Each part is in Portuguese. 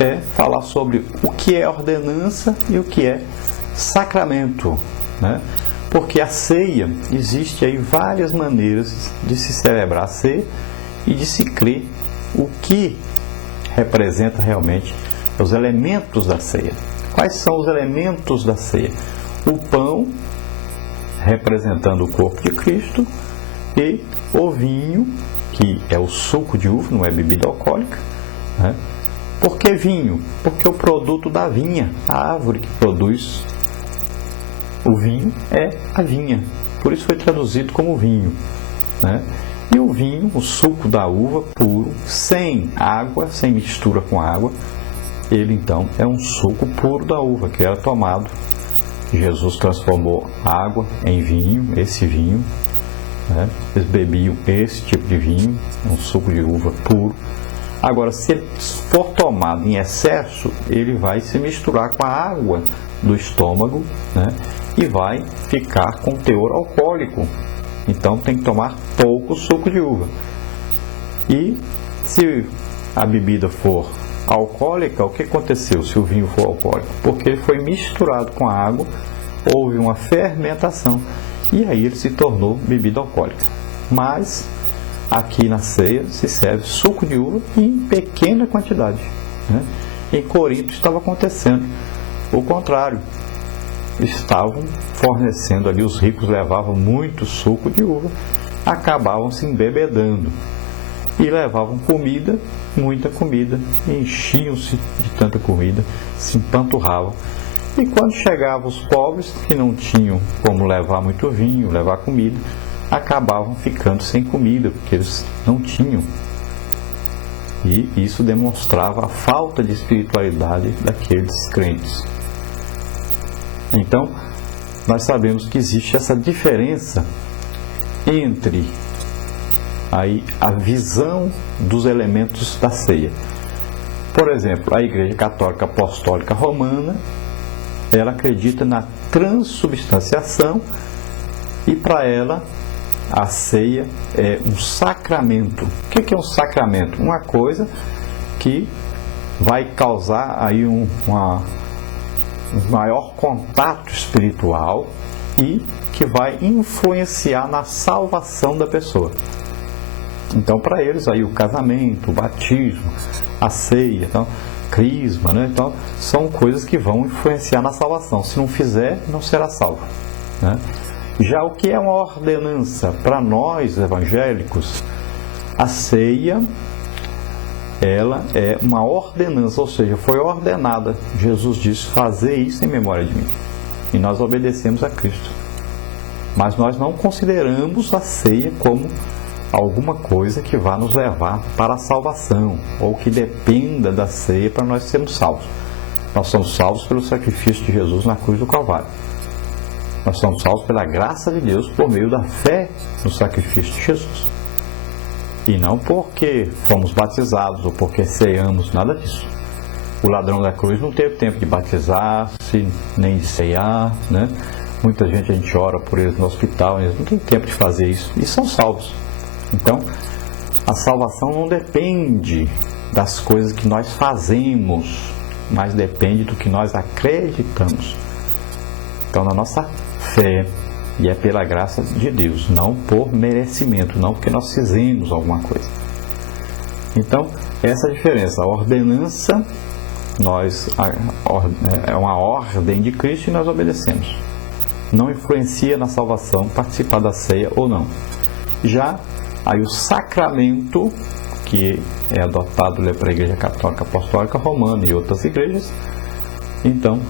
é falar sobre o que é ordenança e o que é sacramento, né? Porque a ceia, existe aí várias maneiras de se celebrar a ceia e de se crer o que representa realmente os elementos da ceia. Quais são os elementos da ceia? O pão, representando o corpo de Cristo, e o vinho, que é o suco de uva, não é bebida alcoólica, né? Por que vinho? Porque o produto da vinha, a árvore que produz o vinho é a vinha. Por isso foi traduzido como vinho, né? E o vinho, o suco da uva puro, sem água, sem mistura com água, ele então é um suco puro da uva, que era tomado. Jesus transformou água em vinho, esse vinho, né? Eles bebiam esse tipo de vinho, um suco de uva puro. Agora, se ele for tomado em excesso, ele vai se misturar com a água do estômago, né? E vai ficar com teor alcoólico. Então tem que tomar pouco suco de uva. E se a bebida for alcoólica, o que aconteceu se o vinho for alcoólico? Porque ele foi misturado com a água, houve uma fermentação e aí ele se tornou bebida alcoólica. Mas aqui na ceia se serve suco de uva em pequena quantidade, né? Em Corinto estava acontecendo o contrário. Estavam fornecendo ali, os ricos levavam muito suco de uva, acabavam se embebedando e levavam comida, muita comida, enchiam-se de tanta comida, se empanturravam. E quando chegavam os pobres, que não tinham como levar muito vinho, levar comida, acabavam ficando sem comida, porque eles não tinham. E isso demonstrava a falta de espiritualidade daqueles crentes. Então, nós sabemos que existe essa diferença entre aí a visão dos elementos da ceia. Por exemplo, a Igreja Católica Apostólica Romana, ela acredita na transubstanciação e para ela a ceia é um sacramento. O que é um sacramento? Uma coisa que vai causar aí um maior contato espiritual e que vai influenciar na salvação da pessoa. Então, para eles, aí o casamento, o batismo, a ceia, então, crisma, né? Então, são coisas que vão influenciar na salvação. Se não fizer, não será salvo, né? Já o que é uma ordenança para nós evangélicos, a ceia, ela é uma ordenança, ou seja, foi ordenada. Jesus disse, fazer isso em memória de mim. E nós obedecemos a Cristo. Mas nós não consideramos a ceia como alguma coisa que vá nos levar para a salvação, ou que dependa da ceia para nós sermos salvos. Nós somos salvos pelo sacrifício de Jesus na cruz do Calvário. Nós somos salvos pela graça de Deus por meio da fé no sacrifício de Jesus. E não porque fomos batizados ou porque ceamos, nada disso. O ladrão da cruz não teve tempo de batizar-se, nem de cear, né? Muita gente, a gente ora por eles no hospital, eles não têm tempo de fazer isso, e são salvos. Então, a salvação não depende das coisas que nós fazemos, mas depende do que nós acreditamos. Então, na nossa fé, e é pela graça de Deus, não por merecimento, não porque nós fizemos alguma coisa. Então, essa é a diferença. A ordenança é uma ordem de Cristo e nós obedecemos. Não influencia na salvação participar da ceia ou não. Já aí o sacramento, que é adotado para a Igreja Católica Apostólica Romana e outras igrejas, então,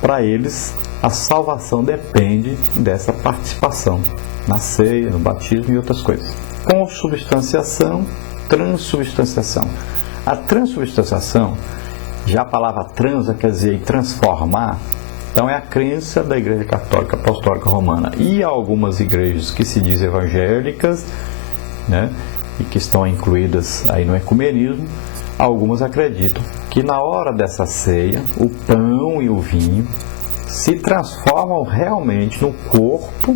para eles, a salvação depende dessa participação na ceia, no batismo e outras coisas. Consubstanciação, transubstanciação. A transubstanciação, já a palavra transa quer dizer transformar, então é a crença da Igreja Católica Apostólica Romana e algumas igrejas que se dizem evangélicas, né, e que estão incluídas aí no ecumenismo. Algumas acreditam que na hora dessa ceia, o pão e o vinho se transformam realmente no corpo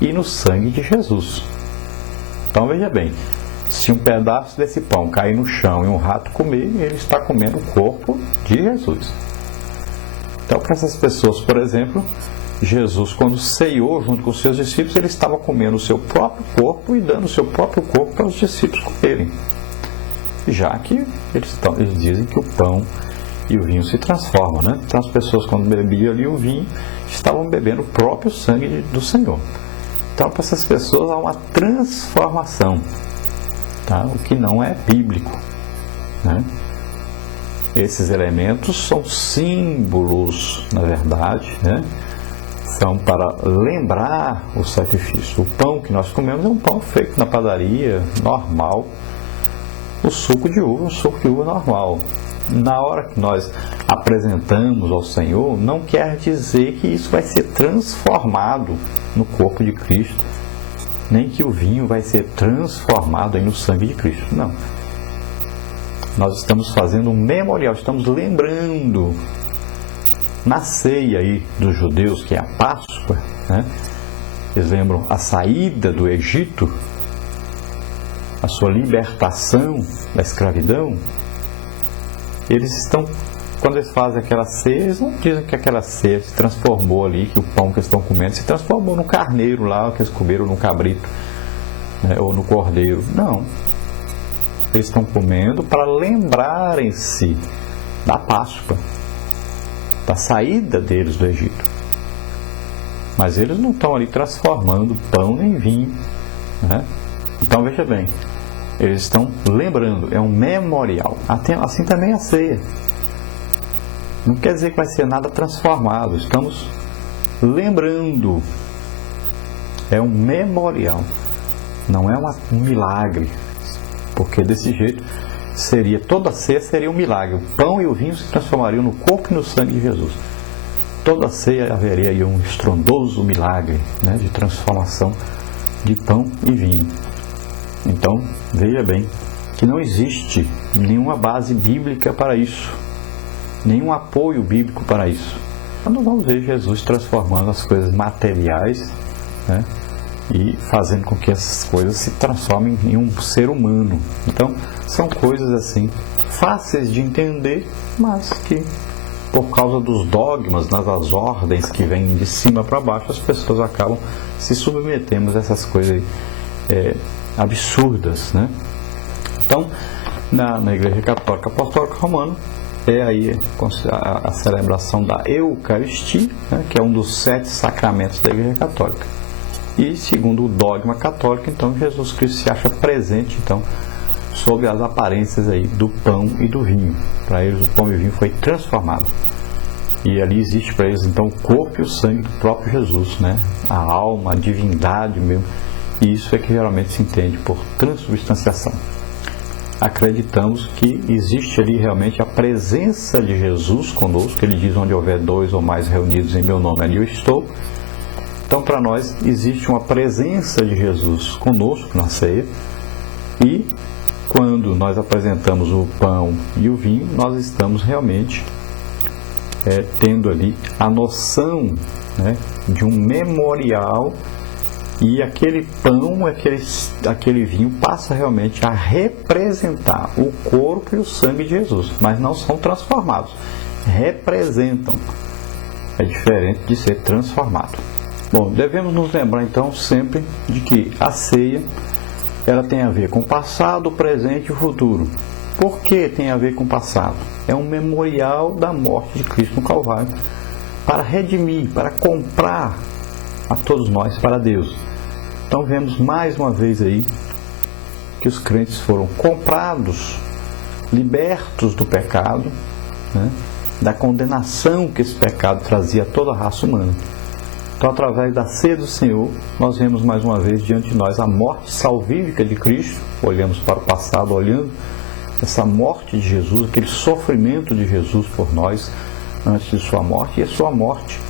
e no sangue de Jesus. Então veja bem, Se um pedaço desse pão cair no chão e um rato comer, ele está comendo o corpo de Jesus. Então, para essas pessoas, por exemplo, Jesus, quando ceiou junto com os seus discípulos, ele estava comendo o seu próprio corpo e dando o seu próprio corpo para os discípulos comerem. Já que eles dizem que o pão e o vinho se transformam, né? Então, as pessoas, quando bebiam ali o vinho, estavam bebendo o próprio sangue do Senhor. Então, para essas pessoas há uma transformação, tá? O que não é bíblico, né? Esses elementos são símbolos, na verdade, né? São para lembrar o sacrifício. O pão que nós comemos é um pão feito na padaria, normal. O suco de uva é um suco de uva normal. Na hora que nós apresentamos ao Senhor, não quer dizer que isso vai ser transformado no corpo de Cristo, nem que o vinho vai ser transformado aí no sangue de Cristo. Não. Nós estamos fazendo um memorial, estamos lembrando na ceia aí dos judeus, que é a Páscoa, né? Eles lembram a saída do Egito, a sua libertação da escravidão. Eles estão, quando eles fazem aquela ceia, eles não dizem que aquela ceia se transformou ali, que o pão que eles estão comendo se transformou no carneiro lá, que eles comeram no cabrito, né, ou no cordeiro. Não. Eles estão comendo para lembrarem-se da Páscoa, da saída deles do Egito. Mas eles não estão ali transformando pão nem vinho, né? Então veja bem, eles estão lembrando, é um memorial. Assim também a ceia. Não quer dizer que vai ser nada transformado, estamos lembrando. É um memorial, não é um milagre, porque desse jeito toda a ceia seria um milagre. O pão e o vinho se transformariam no corpo e no sangue de Jesus. Toda a ceia haveria aí um estrondoso milagre, né, de transformação de pão e vinho. Então, veja bem que não existe nenhuma base bíblica para isso, nenhum apoio bíblico para isso. Nós vamos ver Jesus transformando as coisas materiais, né, e fazendo com que essas coisas se transformem em um ser humano. Então, são coisas assim, fáceis de entender, mas que, por causa dos dogmas, das ordens que vêm de cima para baixo, as pessoas acabam se submetendo a essas coisas absurdas, né? Então, na Igreja Católica Apostólica Romana, é aí a celebração da Eucaristia, né, que é um dos 7 sacramentos da Igreja Católica. E, segundo o dogma católico, então, Jesus Cristo se acha presente, então, sob as aparências aí do pão e do vinho. Para eles, o pão e o vinho foi transformado. E ali existe para eles, então, o corpo e o sangue do próprio Jesus, né? A alma, a divindade mesmo. E isso é que geralmente se entende por transubstanciação. Acreditamos que existe ali realmente a presença de Jesus conosco. Ele diz: onde houver 2 ou mais reunidos em meu nome, ali eu estou. Então, para nós, existe uma presença de Jesus conosco na ceia. E quando nós apresentamos o pão e o vinho, nós estamos realmente tendo ali a noção, né, de um memorial. E aquele pão, aquele vinho passa realmente a representar o corpo e o sangue de Jesus, mas não são transformados, representam. É diferente de ser transformado. Bom, devemos nos lembrar então sempre de que a ceia, ela tem a ver com o passado, o presente e o futuro. Por que tem a ver com o passado? É um memorial da morte de Cristo no Calvário, para redimir, para comprar a todos nós para Deus. Então vemos mais uma vez aí que os crentes foram comprados, libertos do pecado, né, da condenação que esse pecado trazia a toda a raça humana. Então, através da ceia do Senhor, nós vemos mais uma vez diante de nós a morte salvífica de Cristo. Olhamos para o passado, olhando essa morte de Jesus, aquele sofrimento de Jesus por nós antes de sua morte, e a sua morte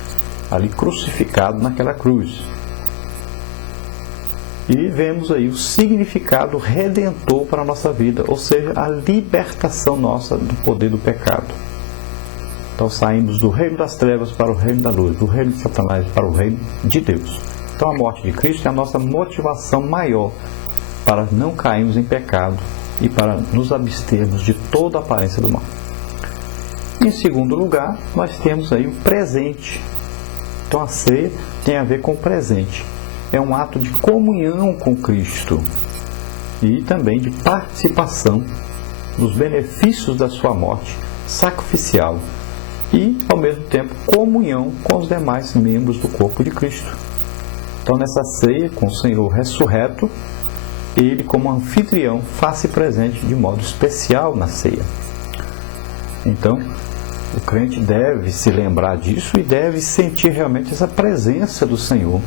ali crucificado naquela cruz. E vemos aí o significado redentor para a nossa vida, ou seja, a libertação nossa do poder do pecado. Então saímos do reino das trevas para o reino da luz, do reino de Satanás para o reino de Deus. Então a morte de Cristo é a nossa motivação maior para não cairmos em pecado e para nos abstermos de toda a aparência do mal. Em segundo lugar, nós temos aí o presente. Então a ceia tem a ver com o presente. É um ato de comunhão com Cristo e também de participação dos benefícios da sua morte sacrificial e, ao mesmo tempo, comunhão com os demais membros do corpo de Cristo. Então, nessa ceia, com o Senhor ressurreto, Ele, como anfitrião, faz-se presente de modo especial na ceia. Então, o crente deve se lembrar disso e deve sentir realmente essa presença do Senhor